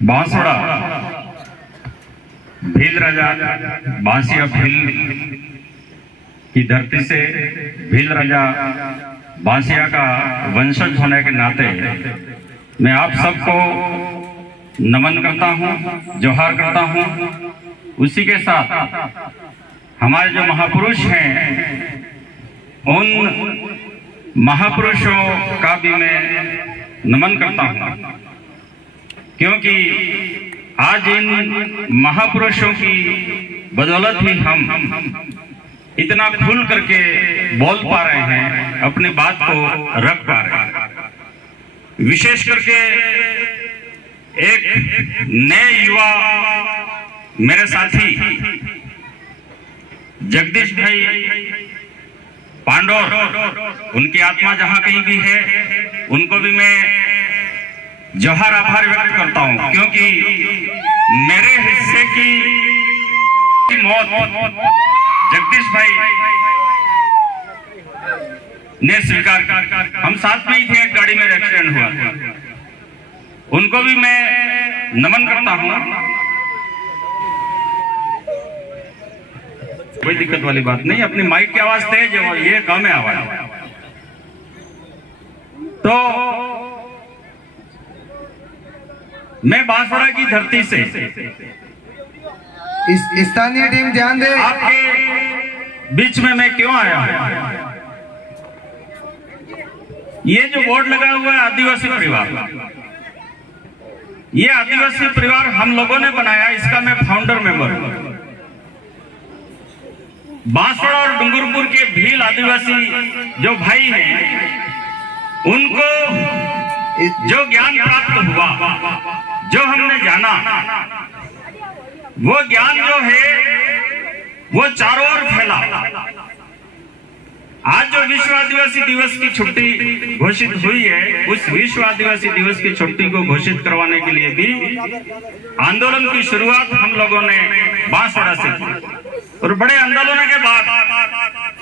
बांसवाड़ा भील राजा बांसिया भील की धरती से भील राजा बांसिया का वंशज होने के नाते मैं आप सबको नमन करता हूं, जोहार करता हूं। उसी के साथ हमारे जो महापुरुष हैं उन महापुरुषों का भी मैं नमन करता हूं, क्योंकि आज इन महापुरुषों की बदौलत ही हम इतना खुल करके बोल पा रहे हैं, अपनी बात को रख पा रहे हैं। विशेष करके एक नए युवा मेरे साथी जगदीश भाई पांडोर, उनकी आत्मा जहां कहीं भी है उनको भी मैं जोहार आभार व्यक्त करता हूं, क्योंकि मेरे हिस्से की मौत जगदीश भाई ने स्वीकार कर, हम साथ में ही थे, एक गाड़ी में एक्सीडेंट हुआ था। उनको भी मैं नमन करता हूं। कोई दिक्कत वाली बात नहीं, अपनी माइक की आवाज तेज है, ये कम है आवाज। तो मैं बांसवाड़ा की धरती से, स्थानीय टीम ध्यान दे, आपके बीच में मैं क्यों आया हूं? ये जो बोर्ड लगा हुआ है आदिवासी परिवार, ये आदिवासी परिवार हम लोगों ने बनाया, इसका मैं फाउंडर मेंबर हूं। बांसवाड़ा और डूंगरपुर के भील आदिवासी जो भाई हैं, उनको जो ज्ञान प्राप्त हुआ, जो हमने जाना, वो ज्ञान जो है वो चारों ओर फैला। आज जो विश्व आदिवासी दिवस की छुट्टी घोषित हुई है, उस विश्व आदिवासी दिवस की छुट्टी को घोषित करवाने के लिए भी आंदोलन की शुरुआत हम लोगों ने बांसवाड़ा से की, और बड़े आंदोलनों के बाद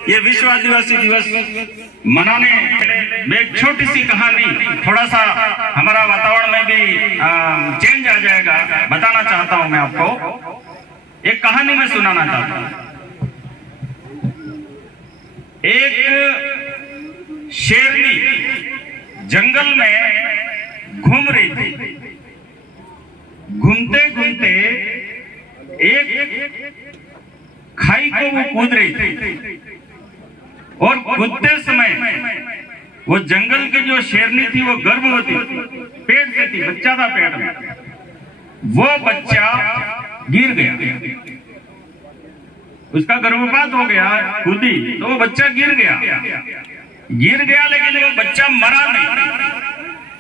ये विश्व आदिवासी दिवस मनाने में एक छोटी सी कहानी, थोड़ा सा हमारा वातावरण में भी चेंज आ जाएगा, बताना चाहता हूं। मैं आपको एक कहानी में सुनाना चाहता हूं। एक शेरनी जंगल में घूम रही थी। घूमते घूमते एक खाई को वो कूद रही थी, और कूदते समय वो जंगल की जो शेरनी थी वो गर्भवती थी, पेट से थी, बच्चा था पेट में। वो बच्चा गिर गया, उसका गर्भपात हो गया, कूदी तो वो बच्चा गिर गया, लेकिन वो बच्चा मरा नहीं,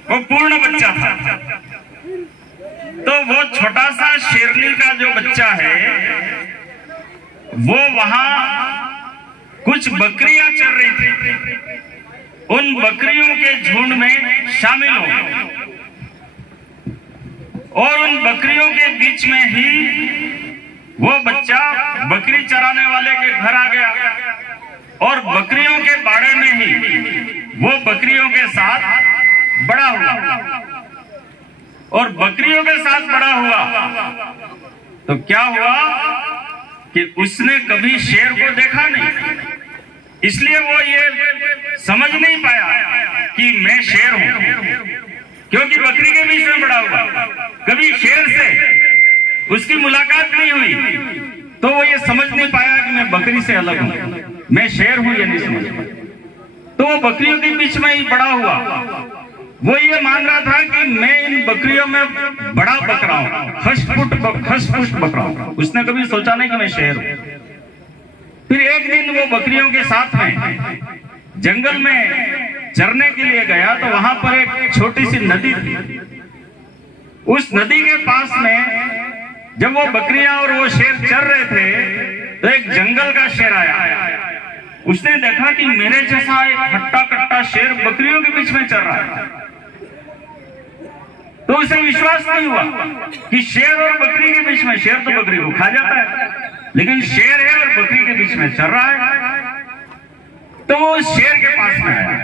वो पूर्ण बच्चा था। तो वो छोटा सा शेरनी का जो बच्चा है वो वहां कुछ बकरियां चल रही थी, उन बकरियों के झुंड में शामिल हो गया, और उन बकरियों के बीच में ही वो बच्चा बकरी चराने वाले के घर आ गया, और बकरियों के बाड़े में ही वो बकरियों के साथ बड़ा हुआ, और बकरियों के साथ बड़ा हुआ तो क्या हुआ कि उसने कभी शेर को देखा नहीं, इसलिए वो ये समझ नहीं पाया कि मैं शेर हूं, क्योंकि बकरी के बीच में बड़ा हुआ, कभी शेर से उसकी मुलाकात नहीं हुई, तो वो ये समझ नहीं पाया कि मैं बकरी से अलग हूं, मैं शेर हूं, ये नहीं समझ पाया। तो वो बकरियों के बीच में ही बड़ा हुआ, वो ये मान रहा था कि मैं इन बकरियों में बड़ा बकरा हूं, खसपुष्ट बकरा हूं। उसने कभी सोचा नहीं कि मैं शेर हूं। फिर एक दिन वो बकरियों के साथ में जंगल में चरने के लिए गया, तो वहां पर एक छोटी सी नदी थी। उस नदी के पास में जब वो बकरियां और वो शेर चर रहे थे, तो एक जंगल का शेर आया। उसने देखा कि मेरे जैसा एक हट्टा कट्टा शेर बकरियों के बीच में चल रहा है, तो उसे विश्वास नहीं हुआ कि शेर और बकरी के बीच में, शेर तो बकरी को खा जाता है, लेकिन शेर है और बकरी के बीच में चल रहा है। तो वो शेर के पास में आया,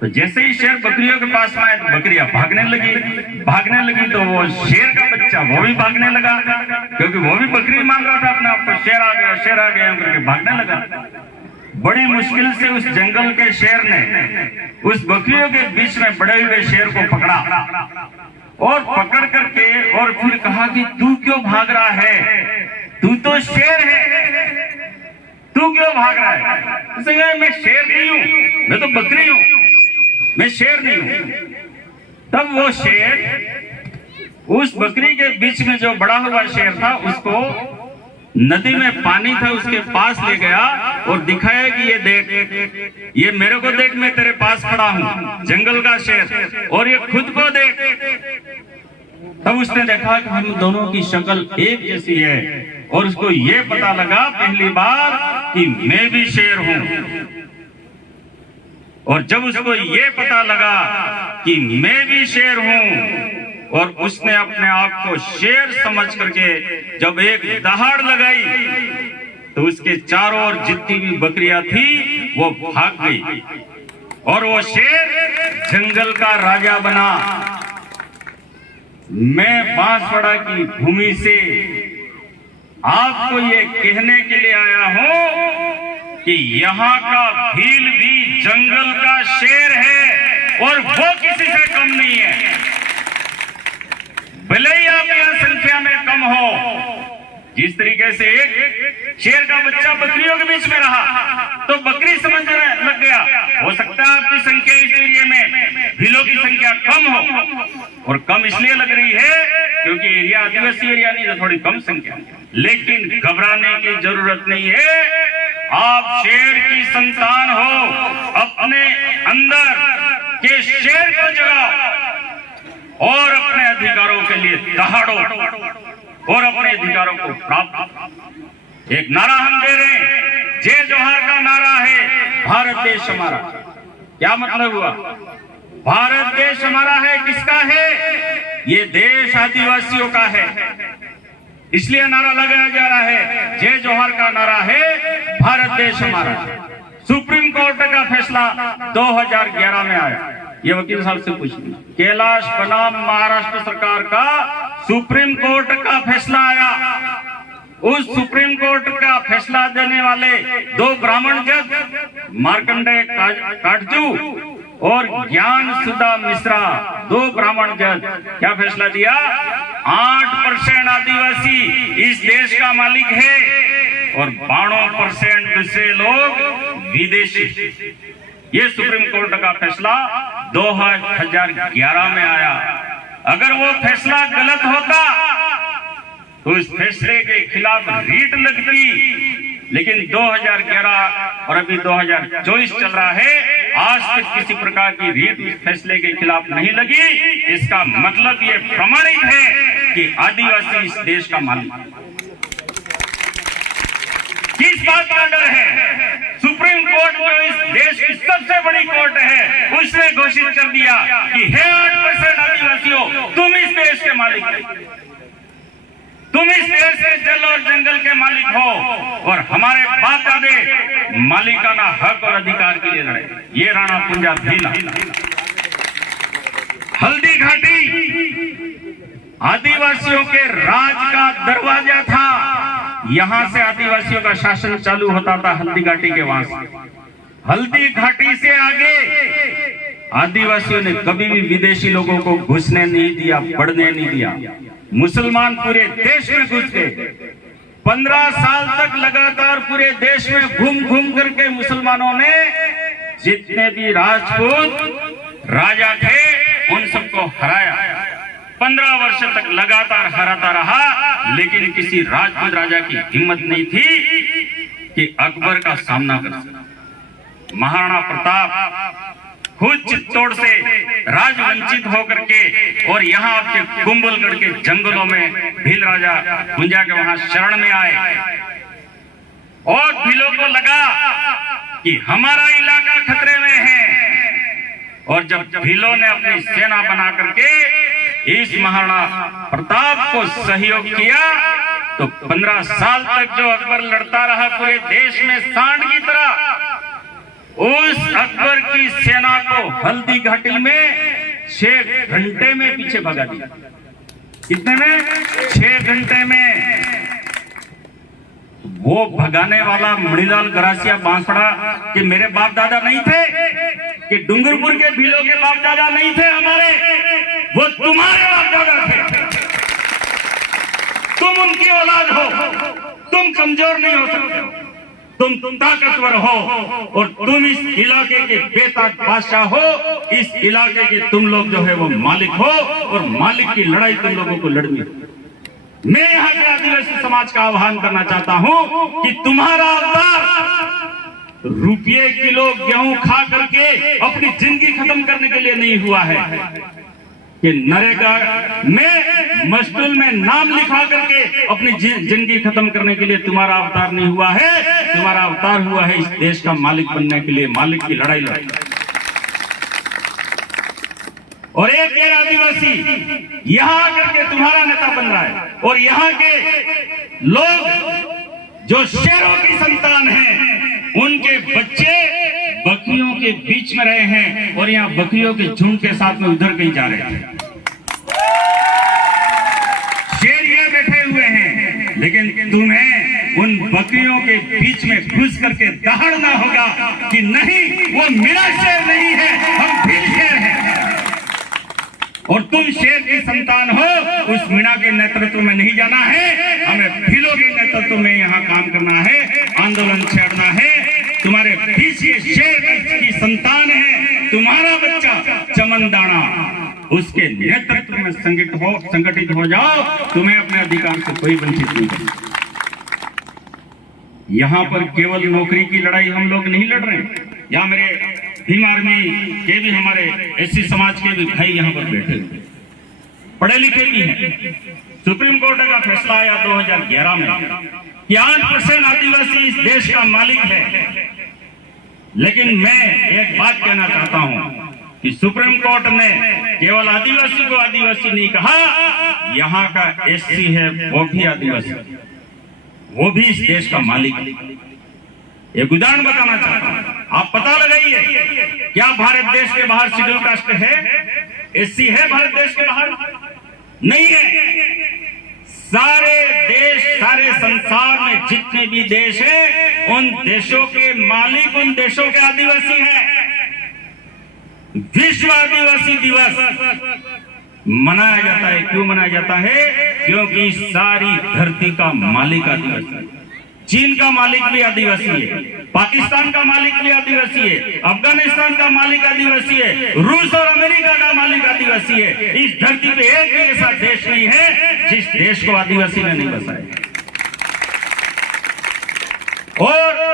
तो जैसे ही शेर बकरियों के पास में आए तो बकरियां भागने लगी तो वो शेर का बच्चा वो भी भागने लगा, क्योंकि वो भी बकरी मान रहा था अपने आप को, शेर आ गया करके भागने लगा। बड़ी मुश्किल से उस जंगल के शेर ने उस बकरियों के बीच में बड़े हुए शेर को पकड़ा और पकड़ करके और फिर कहा कि तू क्यों भाग रहा है, तू तो शेर है, तू क्यों भाग रहा है? उसने कहा मैं शेर नहीं हूं, मैं तो बकरी हूं, मैं शेर नहीं हूं। तब वो शेर उस बकरी के बीच में जो बड़ा हुआ शेर था उसको नदी में पानी था उसके पास ले गया और दिखाया कि ये देख, ये मेरे को देख, मैं तेरे पास खड़ा हूं, जंगल का शेर, और ये खुद को देख। तब उसने देखा कि हम दोनों की शक्ल एक जैसी है और उसको ये पता लगा पहली बार कि मैं भी शेर हूं। और जब उसको ये पता लगा कि मैं भी शेर हूं और उसने अपने आप को शेर समझ करके जब एक दहाड़ लगाई तो उसके चारों ओर जितनी भी बकरियां थी वो भाग गई और वो शेर जंगल का राजा बना। मैं बांसवाड़ा की भूमि से आपको ये कहने के लिए आया हूं कि यहाँ का भील भी जंगल का शेर है और वो किसी से कम नहीं है। भले ही आप यहाँ संख्या में कम हो, जिस तरीके से एक शेर का बच्चा बकरियों के बीच में रहा तो बकरी समझने लग गया, हो सकता है आपकी संख्या इस एरिया में भीलों की संख्या कम हो, और कम इसलिए लग रही है क्योंकि एरिया आदिवासी एरिया नहीं है, थोड़ी कम संख्या। लेकिन घबराने की जरूरत नहीं है, आप शेर की संतान हो, अपने अंदर के शेर को जगाओ और अपने अधिकारों के लिए दहाड़ो और अपने अधिकारों को प्राप्त। एक नारा हम दे रहे हैं, जय जोहार का नारा है, भारत देश हमारा। क्या मतलब हुआ? भारत देश हमारा है, किसका है? ये देश आदिवासियों का है, इसलिए नारा लगाया जा रहा है, जय जोहार का नारा है, भारत देश हमारा। सुप्रीम कोर्ट का फैसला 2011 में आया, ये वकील साहब से पूछिए, कैलाश बनाम महाराष्ट्र सरकार का सुप्रीम कोर्ट का फैसला आया। उस सुप्रीम कोर्ट का फैसला देने वाले दो ब्राह्मण जज, मार्कंडेय काटजू और ज्ञान सुधा मिश्रा, दो ब्राह्मण जज, क्या फैसला दिया? 8% आदिवासी इस देश का मालिक है और 92% दूसरे लोग विदेशी। ये सुप्रीम कोर्ट का फैसला 2011 में आया। अगर वो फैसला गलत होता तो इस फैसले के खिलाफ रीट लगती, लेकिन 2011 और अभी 2024 चल रहा है, आज तक किसी प्रकार की रीट इस फैसले के खिलाफ नहीं लगी। इसका मतलब ये प्रमाणित है कि आदिवासी इस देश का मालिक। किस बात का डर है? सुप्रीम कोर्ट जो इस देश की सबसे बड़ी कोर्ट है, उसने घोषित कर दिया कि हे 8% आदिवासियों, तुम इस देश के मालिक हो, तुम इस देश के जल और जंगल के मालिक हो और हमारे बाप दादे मालिकाना हक और अधिकार के लिए लड़े। ये राणा पुंजा भीला। हल्दी घाटी आदिवासियों के राज का दरवाजा था, यहां से आदिवासियों का शासन चालू होता था, हल्दी घाटी के वहां से। हल्दी घाटी से आगे आदिवासियों ने कभी भी विदेशी लोगों को घुसने नहीं दिया, बढ़ने नहीं दिया। मुसलमान पूरे देश में घुस गए। 15 साल तक लगातार पूरे देश में घूम घूम करके मुसलमानों ने जितने भी राजपूत राजा थे उन सबको हराया। 15 वर्ष तक लगातार हराता रहा, लेकिन किसी राजपूत राजा की हिम्मत नहीं थी कि अकबर का सामना कर सके। महाराणा प्रताप खुद चित्तौड़ से राजवंचित होकर के और यहाँ आपके कुंभलगढ़ के जंगलों में भील राजा पुंजा के वहां शरण में आए और भीलों को लगा कि हमारा इलाका खतरे में है। और जब भीलों ने अपनी सेना बना करके इस महाराणा प्रताप को सहयोग किया तो 15 साल तक जो अकबर लड़ता रहा पूरे देश में सांड की तरह, उस अकबर की सेना को हल्दी घाटी में 6 घंटे में पीछे भगा दिया। कितने में? 6 घंटे में। वो भगाने वाला मणिलाल गरासिया बांसवाड़ा कि मेरे बाप दादा नहीं थे, कि डूंगरपुर के भीलों के बाप दादा नहीं थे हमारे, वो तुम्हारे बाप दादा थे। तुम उनकी औलाद हो, तुम कमजोर नहीं हो सकते हो, तुम ताकतवर हो और तुम इस इलाके के बेताज बादशाह हो। इस इलाके के तुम लोग जो है वो मालिक हो और मालिक की लड़ाई तुम लोगों को लड़नी है। मैं यहाँ के आदिवासी समाज का आह्वान करना चाहता हूँ कि तुम्हारा अवतार रुपये किलो गेहूं खा करके अपनी जिंदगी खत्म करने के लिए नहीं हुआ है, कि नरेगा में मजदूर में नाम लिखा करके अपनी जिंदगी खत्म करने के लिए तुम्हारा अवतार नहीं हुआ है। तुम्हारा अवतार हुआ है इस देश का मालिक बनने के लिए, मालिक की लड़ाई लड़ना। और एक गैर आदिवासी यहाँ आकर के तुम्हारा नेता बन रहा है और यहाँ के लोग जो शेरों की संतान हैं, उनके बच्चे बकरियों के बीच में रहे हैं और यहाँ बकरियों के झुंड के साथ में उधर कहीं जा रहे हैं। शेर यहाँ बैठे हुए हैं, लेकिन तुम्हें उन बकरियों के बीच में घुस करके दहाड़ना होगा कि नहीं, वो मेरा शेर नहीं है, हम भील शेर हैं और तुम शेर की संतान हो। उस मीणा के नेतृत्व में नहीं जाना है, हमें भीलों के नेतृत्व में यहाँ काम करना है, आंदोलन छेड़ना है। तुम्हारे पीछे शेर की संतान है, तुम्हारा बच्चा चमनदाना, उसके नेतृत्व में संगठित हो जाओ। तुम्हें अपने अधिकार से कोई वंचित नहीं करेगा। यहाँ पर केवल नौकरी की लड़ाई हम लोग नहीं लड़ रहे हैं। यहाँ मेरे भीम आर्मी के भी, हमारे एससी समाज के भी भाई यहाँ पर बैठे हुए, पढ़े लिखे भी हैं। सुप्रीम कोर्ट का फैसला आया 2011 में कि 8% आदिवासी इस देश का मालिक है। लेकिन मैं एक बात कहना चाहता हूं कि सुप्रीम कोर्ट ने केवल आदिवासी को आदिवासी नहीं कहा, यहाँ का एससी है वो भी आदिवासी, वो भी इस देश का मालिक है। एक उदाहरण बताना चाहता हूं, आप पता लगाइए, क्या भारत देश के बाहर शेड्यूल कास्ट है? एससी है भारत देश के बाहर? नहीं है। सारे देश, सारे संसार में जितने भी देश हैं, उन देशों के मालिक उन देशों के आदिवासी हैं। विश्व आदिवासी दिवस मनाया जाता है। क्यों मनाया जाता है? क्योंकि सारी धरती का मालिक आदिवासी है। चीन का मालिक भी आदिवासी है, पाकिस्तान का मालिक भी आदिवासी है, अफगानिस्तान का मालिक आदिवासी है, रूस और अमेरिका का मालिक आदिवासी है। इस धरती पे एक भी ऐसा देश नहीं है जिस देश को आदिवासी ने नहीं बसाया। और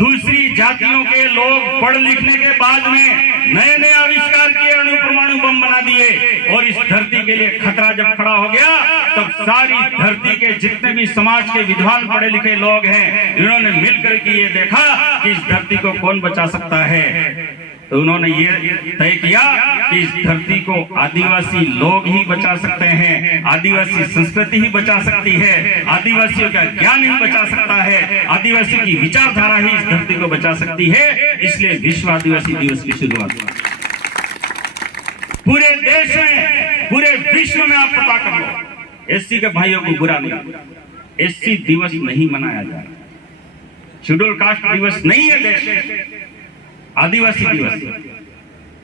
दूसरी जातियों के लोग पढ़ लिखने के बाद में नए नए आविष्कार किए, अणु परमाणु बम बना दिए और इस धरती के लिए खतरा जब खड़ा हो गया, तब सारी धरती के जितने भी समाज के विद्वान पढ़े लिखे लोग हैं, इन्होंने मिलकर के ये देखा कि इस धरती को कौन बचा सकता है। तो उन्होंने ये तय किया कि इस धरती को आदिवासी लोग ही बचा सकते हैं, आदिवासी संस्कृति ही बचा सकती है, आदिवासियों का ज्ञान ही बचा सकता है, आदिवासी की विचारधारा ही इस धरती को बचा सकती है। इसलिए विश्व आदिवासी दिवस की शुरुआत पूरे देश में, पूरे विश्व में आप पता कर लो। एससी के भाइयों को बुरा नहीं, एससी दिवस नहीं मनाया जाए, शेड्यूल कास्ट दिवस नहीं है देश में, आदिवासी दिवस,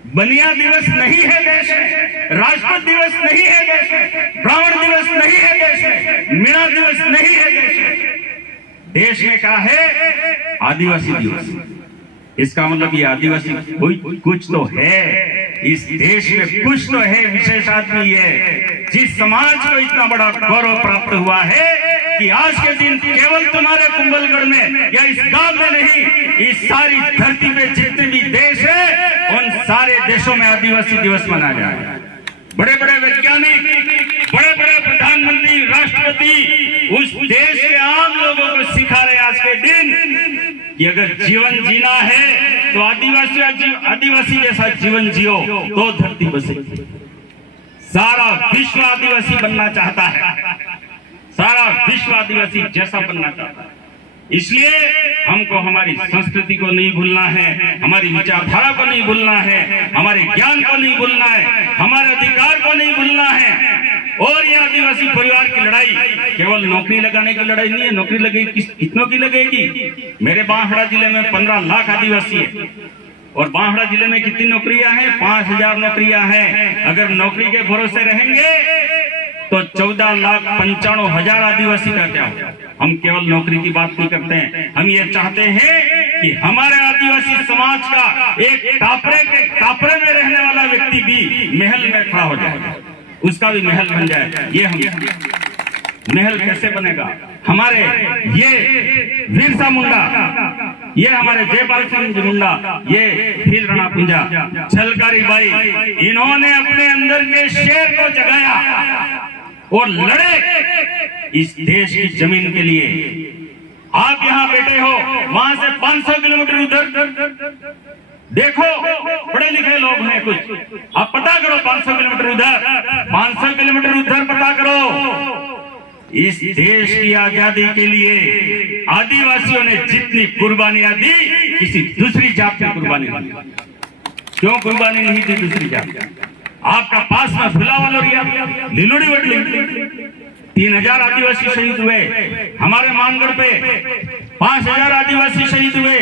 बनिया दिवस नहीं है देश में, राजपूत दिवस नहीं है देश में, ब्राह्मण दिवस नहीं है देश में, मीणा दिवस नहीं है देश में। देश में क्या है? आदिवासी दिवस। इसका मतलब ये आदिवासी कुछ तो है इस देश में, कुछ तो है, विशेष आदमी है जिस समाज को इतना बड़ा गौरव प्राप्त हुआ है कि आज के दिन केवल तुम्हारे कुंभलगढ़ में या इस गांव में नहीं, इस सारी धरती पे जितने भी देश है, उन सारे देशों में आदिवासी दिवस मनाया जाए। बड़े बड़े वैज्ञानिक, बड़े बड़े प्रधानमंत्री, राष्ट्रपति उस देश के आम लोगों को सिखा रहे आज के दिन कि अगर जीवन जीना है तो आदिवासी जैसा जीवन जियो तो धरती बसेगी। सारा विश्व आदिवासी बनना चाहता है, सारा विश्व आदिवासी जैसा बनना चाहता है। इसलिए हमको हमारी संस्कृति को नहीं भूलना है, हमारी विचारधारा को नहीं भूलना है, हमारे ज्ञान को नहीं भूलना है, हमारे अधिकार को नहीं भूलना है। और ये आदिवासी परिवार की लड़ाई केवल नौकरी लगाने की लड़ाई नहीं है। नौकरी लगेगी कितनों की लगेगी? मेरे बांसवाड़ा जिले में 15 लाख आदिवासी है और बांसवाड़ा जिले में कितनी नौकरियां हैं? 5000 नौकरियां हैं। अगर नौकरी के भरोसे रहेंगे तो 14,95,000 आदिवासी का क्या होगा? हम केवल नौकरी की बात नहीं करते हैं, हम ये चाहते हैं कि हमारे आदिवासी समाज का एक टापरे में रहने वाला व्यक्ति भी महल में खड़ा हो जाए, उसका भी महल बन जाए। ये हम महल कैसे बनेगा? हमारे ये बिरसा मुंडा, ये हमारे जयपाल सिंह मुंडा, ये भील राणा पुंजा, छलकारी बाई, इन्होंने अपने अंदर के शेर को जगाया और लड़े इस देश की जमीन के लिए। आप यहाँ बैठे हो, वहां से 500 किलोमीटर उधर देखो, पढ़े लिखे लोग हैं कुछ, आप पता करो 500 किलोमीटर उधर, 500 किलोमीटर उधर पता करो। इस देश की आजादी के लिए आदिवासियों ने जितनी कुर्बानियां दी, किसी दूसरी जात ने कुर्बानी नहीं दी। क्यों कुर्बानी नहीं दी दूसरी जात? आपका पास में भुलावल और लिलुड़ी वडली 3000 आदिवासी शहीद हुए। हमारे मानगढ़ पे 5000 आदिवासी शहीद हुए।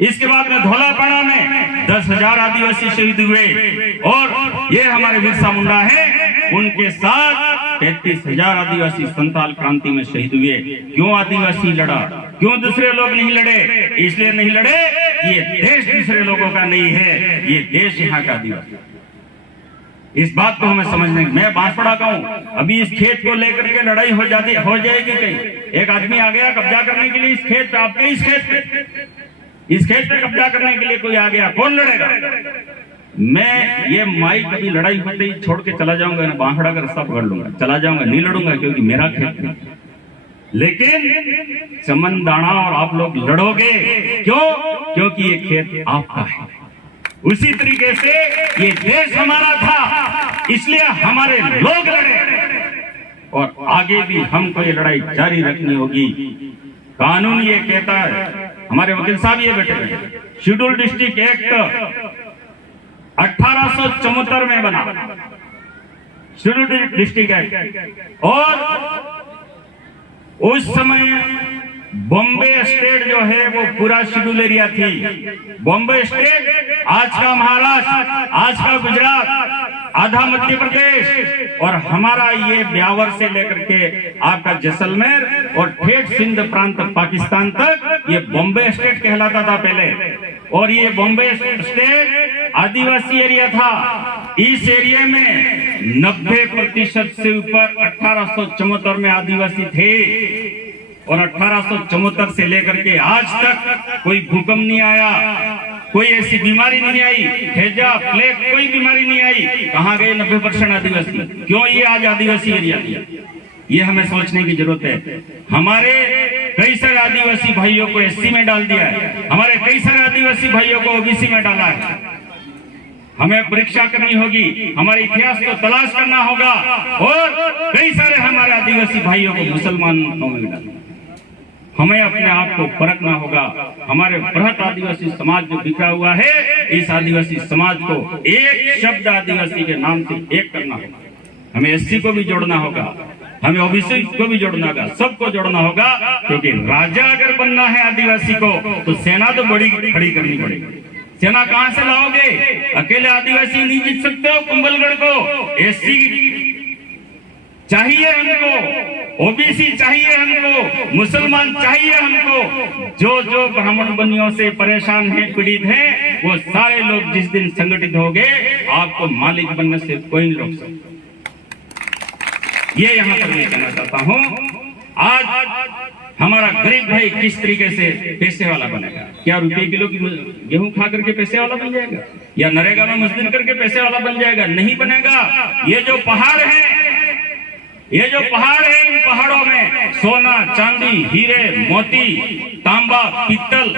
इसके बाद में धौलापाड़ा में 10,000 आदिवासी शहीद हुए। और ये हमारे बिरसा मुंडा है, उनके साथ 33,000 आदिवासी संताल क्रांति में शहीद हुए। क्यों आदिवासी लड़ा? क्यों दूसरे लोग नहीं लड़े? इसलिए नहीं लड़े, ये देश दूसरे लोगों का नहीं है, ये देश यहाँ का आदिवासी। इस बात को हमें समझने, मैं बांसवाड़ा का हूँ, अभी इस खेत को लेकर के लड़ाई हो जाएगी कहीं। एक आदमी आ गया कब्जा करने के लिए इस खेत पे, आपके इस खेत पे कब्जा करने के लिए कोई आ गया, कौन लड़ेगा? मैं ये माई कभी लड़ाई होते ही छोड़ के चला जाऊंगा ना, बांसवाड़ा का रास्ता पकड़ लूंगा, चला जाऊंगा, नहीं लड़ूंगा क्योंकि मेरा खेत है। लेकिन चमन दाना और आप लोग लड़ोगे क्यों? क्योंकि ये खेत आपका है। उसी तरीके से ये देश हमारा था, इसलिए हमारे लोग लड़े और आगे भी हमको ये लड़ाई जारी रखनी होगी। कानून ये कहता है, हमारे वकील साहब ये बैठे हैं, शेड्यूल डिस्ट्रिक्ट एक्ट 1874 में बना, शेड्यूल डिस्ट्रिक्ट एक्ट। और उस समय बॉम्बे स्टेट जो है वो पूरा शेड्यूल एरिया थी। बॉम्बे स्टेट आज का महाराष्ट्र, आज का गुजरात, आधा मध्य प्रदेश और हमारा ये ब्यावर से लेकर के आपका जैसलमेर और ठेठ सिंध प्रांत पाकिस्तान तक ये बॉम्बे स्टेट कहलाता था पहले। और ये बॉम्बे स्टेट आदिवासी एरिया था। इस एरिया में 90% से ऊपर 1874 में आदिवासी थे और 1874 से लेकर के आज तक कोई भूकंप नहीं आया, कोई ऐसी बीमारी नहीं आई, हैजा, प्लेग, कोई बीमारी नहीं आई। कहाँ गए 90% आदिवासी? क्यों ये आज आदिवासी एरिया दिया? ये हमें सोचने की जरूरत है। हमारे कई सारे आदिवासी भाइयों को एससी में डाल दिया है, हमारे कई सारे आदिवासी भाइयों को ओबीसी में डाला है। हमें परीक्षा करनी होगी, हमारे इतिहास को तलाश करना होगा और कई सारे हमारे आदिवासी भाइयों को मुसलमानों में डाला। हमें अपने आप को परखना होगा। हमारे बृहत आदिवासी समाज जो बिखरा हुआ है, इस आदिवासी समाज को एक शब्द आदिवासी के नाम से एक करना होगा। हमें एससी को भी जोड़ना होगा, हमें ओबीसी को भी जोड़ना होगा, सबको जोड़ना होगा। क्योंकि राजा अगर बनना है आदिवासी को तो सेना तो बड़ी खड़ी करनी पड़ेगी। सेना कहां से लाओगे? अकेले आदिवासी नहीं जीत सकते हो कुंभलगढ़ को। एससी चाहिए हमको, ओबीसी चाहिए हमको, मुसलमान चाहिए हमको। जो ब्राह्मण बनियों से परेशान हैं, पीड़ित हैं, वो सारे लोग जिस दिन संगठित हो गए, आपको मालिक बनने से कोई नहीं रोक सकता। ये यहाँ पर मैं कहना चाहता हूँ। आज हमारा गरीब भाई किस तरीके से पैसे वाला बनेगा? क्या रुपए किलो की गेहूं खा करके पैसे वाला बन जाएगा या नरेगा में मजदूरी करके पैसे वाला बन जाएगा? नहीं बनेगा। ये जो पहाड़ है, ये जो पहाड़ है, इन पहाड़ों में सोना, चांदी, हीरे, मोती, तांबा, पीतल,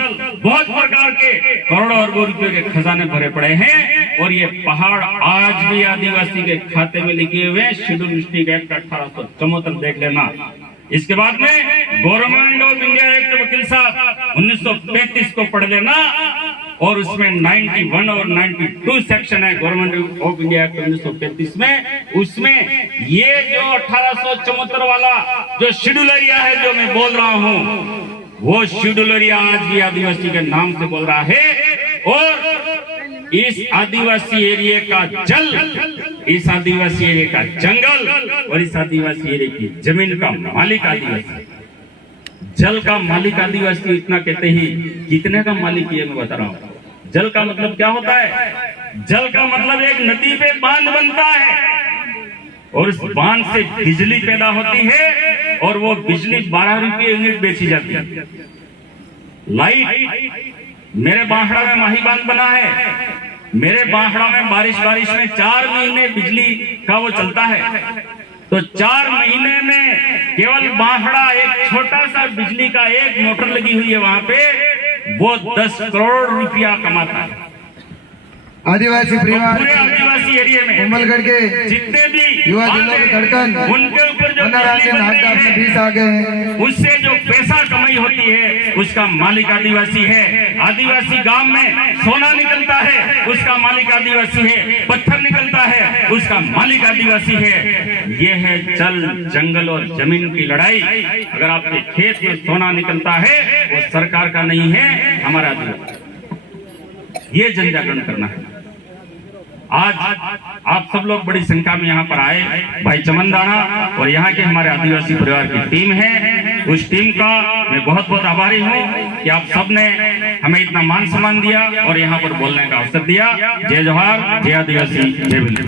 बहुत प्रकार के करोड़ों अरबों रुपए के खजाने भरे पड़े हैं। और ये पहाड़ आज भी आदिवासी के खाते में लिखे हुए हैं। शेड्यूल डिस्ट्रिक्ट एक्ट 1874 देख लेना। इसके बाद में गवर्नमेंट ऑफ इंडिया एक्ट वकील साहब 1935 को पढ़ लेना, और उसमें 91 और 92 सेक्शन है गवर्नमेंट ऑफ इंडिया एक्ट 1935 में। उसमें ये जो 1874 वाला जो शेड्यूल एरिया है जो मैं बोल रहा हूँ, वो शेड्यूल एरिया आज भी आदिवासी के नाम से बोल रहा है। और इस आदिवासी एरिया का जल, इस आदिवासी एरिया का जंगल और इस आदिवासी एरिया की जमीन का मालिक आदिवासी, जल का मालिक आदिवासी। इतना कहते ही कितने का मालिक ये मैं बता रहा हूँ। जल का मतलब क्या होता है? जल का मतलब एक नदी पे बांध बनता है और उस बांध से बिजली पैदा होती है और वो बिजली 12 रुपये यूनिट बेची जाती है। लाइट मेरे बांहड़ा में माही बांध बना है, मेरे बांहड़ा में बारिश में 4 महीने बिजली का वो चलता है। तो 4 महीने में केवल बांहड़ा एक छोटा सा बिजली का एक मोटर लगी हुई है वहां पे, वो 10 करोड़ रुपया कमाता है। आदिवासी परिवार पूरे आदिवासी एरिया में उमलगढ़ के जितने भी युवा दिलों की धड़कन उनके ऊपर जो राज्य नागदार से 20 आ गए हैं, उससे जो पैसा कमाई होती है उसका मालिक आदिवासी है। आदिवासी गांव में सोना निकलता है, उसका मालिक आदिवासी है। पत्थर निकलता है, उसका मालिक आदिवासी है। ये है जल, जंगल और जमीन की लड़ाई। अगर आपके खेत में सोना निकलता है वो सरकार का नहीं है, हमारा आदिवासी। ये जन जागरण करना है। आज आप सब लोग बड़ी संख्या में यहाँ पर आए, भाई चमनदाना और यहाँ के हमारे आदिवासी परिवार की टीम है। उस टीम का मैं बहुत बहुत आभारी हूँ कि आप सबने हमें इतना मान सम्मान दिया और यहाँ पर बोलने का अवसर दिया। जय जोहार, जय आदिवासी, जय भीम।